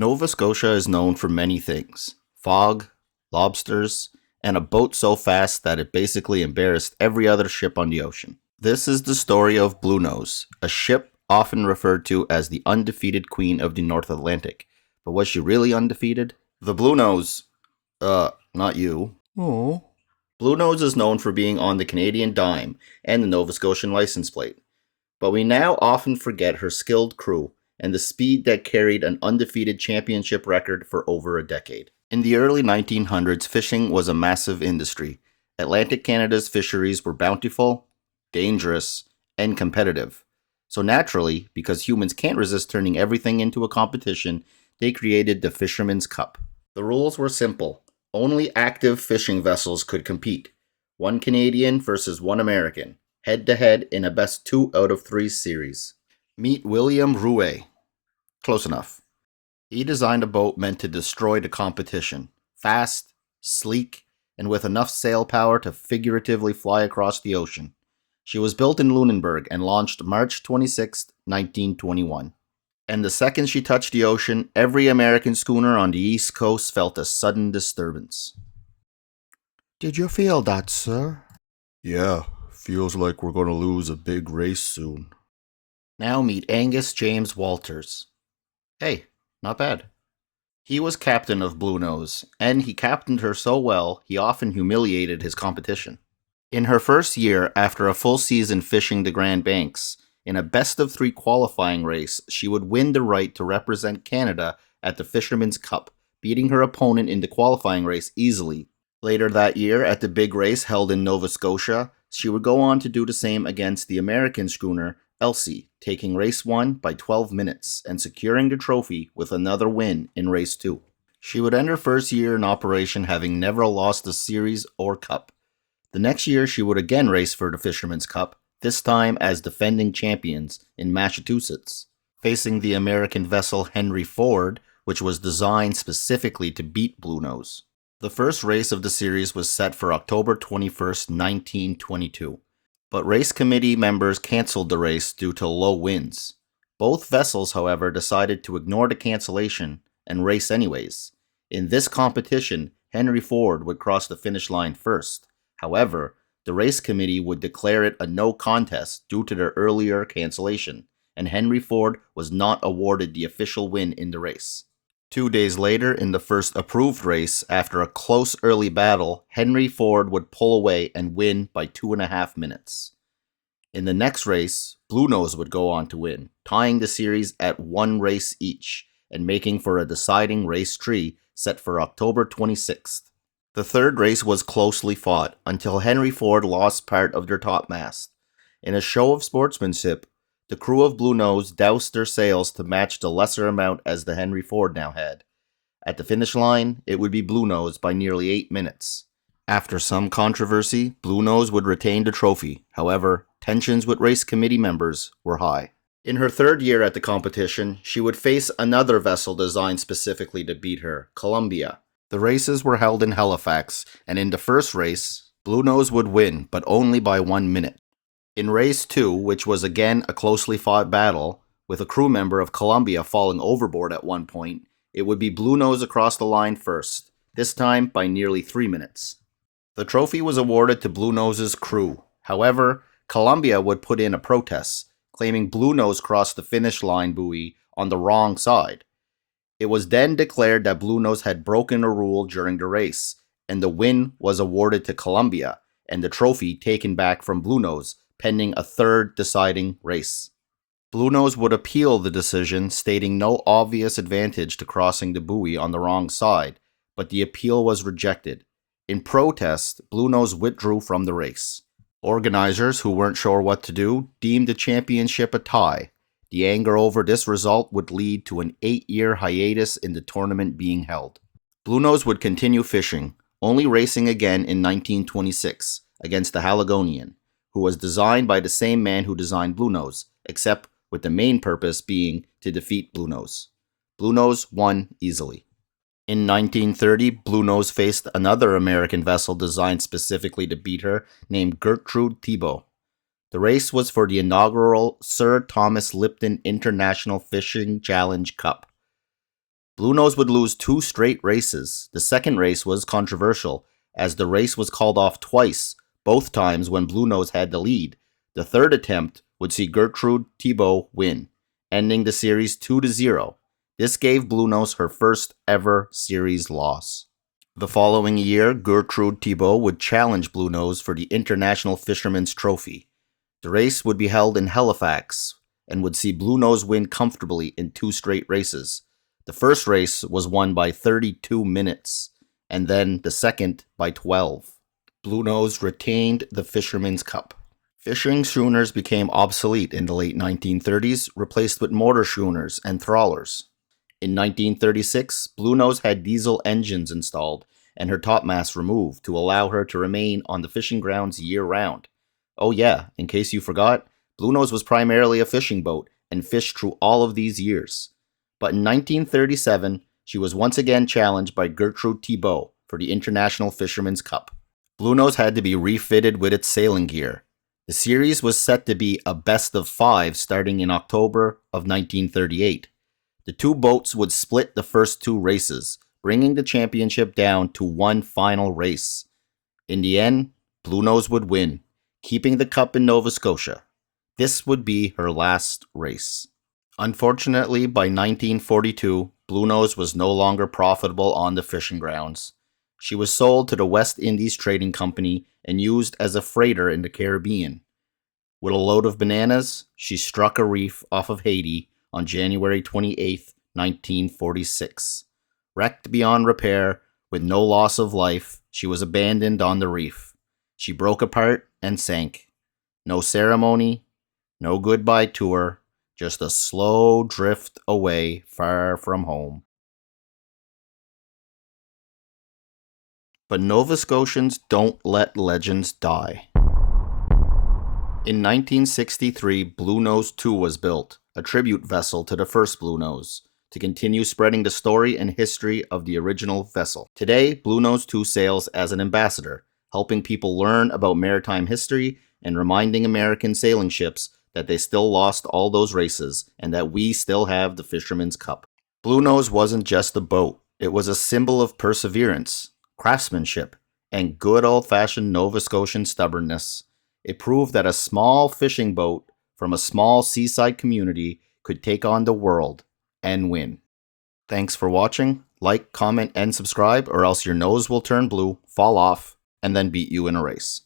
Nova Scotia is known for many things: fog, lobsters, and a boat so fast that it basically embarrassed every other ship on the ocean. This is the story of Bluenose, a ship often referred to as the undefeated queen of the North Atlantic. But was she really undefeated? The Bluenose, not you. Oh. Bluenose is known for being on the Canadian dime and the Nova Scotian license plate, but we now often forget her skilled crew and the speed that carried an undefeated championship record for over a decade. In the early 1900s, fishing was a massive industry. Atlantic Canada's fisheries were bountiful, dangerous, and competitive. So naturally, because humans can't resist turning everything into a competition, they created the Fisherman's Cup. The rules were simple. Only active fishing vessels could compete. One Canadian versus one American, head to head in a best 2 out of 3 series. Meet William Rouet. Close enough. He designed a boat meant to destroy the competition. Fast, sleek, and with enough sail power to figuratively fly across the ocean. She was built in Lunenburg and launched March 26, 1921. And the second she touched the ocean, every American schooner on the East Coast felt a sudden disturbance. Did you feel that, sir? Yeah, feels like we're going to lose a big race soon. Now meet Angus James Walters. Hey, not bad. He was captain of Bluenose, and he captained her so well he often humiliated his competition. In her first year, after a full season fishing the Grand Banks, in a best-of-3 qualifying race, she would win the right to represent Canada at the Fisherman's Cup, beating her opponent in the qualifying race easily. Later that year, at the big race held in Nova Scotia, she would go on to do the same against the American schooner Elsie, taking race 1 by 12 minutes and securing the trophy with another win in race 2. She would end her first year in operation having never lost a series or cup. The next year, she would again race for the Fisherman's Cup, this time as defending champions in Massachusetts, facing the American vessel Henry Ford, which was designed specifically to beat Bluenose. The first race of the series was set for October 21st, 1922, but race committee members canceled the race due to low winds. Both vessels, however, decided to ignore the cancellation and race anyways. In this competition, Henry Ford would cross the finish line first. However, the race committee would declare it a no contest due to their earlier cancellation, and Henry Ford was not awarded the official win in the race. 2 days later, in the first approved race, after a close early battle, Henry Ford would pull away and win by 2.5 minutes. In the next race, Bluenose would go on to win, tying the series at 1 race each, and making for a deciding race 3 set for October 26th. The third race was closely fought until Henry Ford lost part of their topmast. In a show of sportsmanship, the crew of Bluenose doused their sails to match the lesser amount as the Henry Ford now had. At the finish line, it would be Bluenose by nearly 8 minutes. After some controversy, Bluenose would retain the trophy. However, tensions with race committee members were high. In her third year at the competition, she would face another vessel designed specifically to beat her, Columbia. The races were held in Halifax, and in the first race, Bluenose would win, but only by 1 minute. In race 2, which was again a closely fought battle, with a crew member of Columbia falling overboard at one point, it would be Bluenose across the line first, this time by nearly 3 minutes. The trophy was awarded to Bluenose's crew. However, Columbia would put in a protest, claiming Bluenose crossed the finish line buoy on the wrong side. It was then declared that Bluenose had broken a rule during the race, and the win was awarded to Columbia, and the trophy taken back from Bluenose, pending a third deciding race. Bluenose would appeal the decision, stating no obvious advantage to crossing the buoy on the wrong side, but the appeal was rejected. In protest, Bluenose withdrew from the race. Organizers, who weren't sure what to do, deemed the championship a tie. The anger over this result would lead to an 8-year hiatus in the tournament being held. Bluenose would continue fishing, only racing again in 1926 against the Haligonian, who was designed by the same man who designed Bluenose, except with the main purpose being to defeat Bluenose. Bluenose won easily. In 1930, Bluenose faced another American vessel designed specifically to beat her, named Gertrude Thibault. The race was for the inaugural Sir Thomas Lipton International Fishing Challenge Cup. Bluenose would lose 2 straight races. The second race was controversial, as the race was called off twice, both times when Bluenose had the lead. The third attempt would see Gertrude Thibault win, ending the series 2-0. This gave Bluenose her first ever series loss. The following year, Gertrude Thibault would challenge Bluenose for the International Fisherman's Trophy. The race would be held in Halifax and would see Bluenose win comfortably in 2 straight races. The first race was won by 32 minutes, and then the second by 12. Bluenose retained the Fisherman's Cup. Fishing schooners became obsolete in the late 1930s, replaced with motor schooners and trawlers. In 1936, Bluenose had diesel engines installed and her topmast removed to allow her to remain on the fishing grounds year-round. Oh yeah, in case you forgot, Bluenose was primarily a fishing boat and fished through all of these years. But in 1937, she was once again challenged by Gertrude Thibault for the International Fisherman's Cup. Bluenose had to be refitted with its sailing gear. The series was set to be a best of 5 starting in October of 1938. The 2 boats would split the first 2 races, bringing the championship down to one final race. In the end, Bluenose would win, keeping the cup in Nova Scotia. This would be her last race. Unfortunately, by 1942, Bluenose was no longer profitable on the fishing grounds. She was sold to the West Indies Trading Company and used as a freighter in the Caribbean. With a load of bananas, she struck a reef off of Haiti on January 28, 1946. Wrecked beyond repair, with no loss of life, she was abandoned on the reef. She broke apart and sank. No ceremony, no goodbye tour, just a slow drift away far from home. But Nova Scotians don't let legends die. In 1963, Bluenose 2 was built, a tribute vessel to the first Bluenose, to continue spreading the story and history of the original vessel. Today, Bluenose 2 sails as an ambassador, helping people learn about maritime history and reminding American sailing ships that they still lost all those races and that we still have the Fisherman's Cup. Bluenose wasn't just a boat, it was a symbol of perseverance, craftsmanship, and good old-fashioned Nova Scotian stubbornness. It proved that a small fishing boat from a small seaside community could take on the world and win. Thanks for watching. Like, comment, and subscribe, or else your nose will turn blue, fall off, and then beat you in a race.